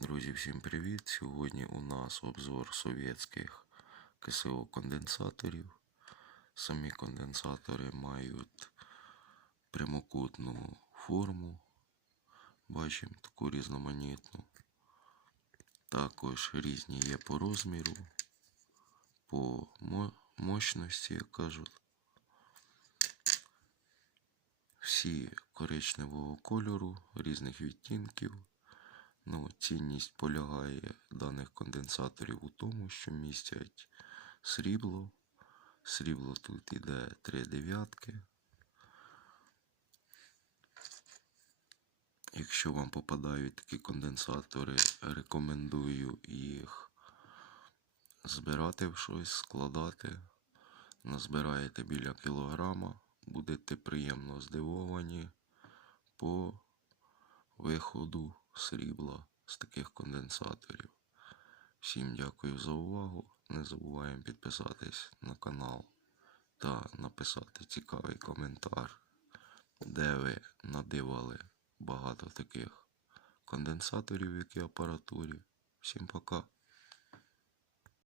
Друзі, всім привіт! Сьогодні у нас обзор совєтських КСО конденсаторів. Самі конденсатори мають прямокутну форму. Бачимо таку різноманітну. Також різні є по розміру, по мощності, як кажуть. Всі коричневого кольору, різних відтінків. Ну, цінність полягає даних конденсаторів у тому, що містять срібло. Срібло тут іде 3 дев'ятки. Якщо вам попадають такі конденсатори, рекомендую їх збирати в щось, складати. Назбираєте біля кілограма, будете приємно здивовані по виходу срібла з таких конденсаторів. Всім дякую за увагу. Не забуваємо підписатись на канал та написати цікавий коментар, де ви надивали багато таких конденсаторів, які апаратурі. Всім пока.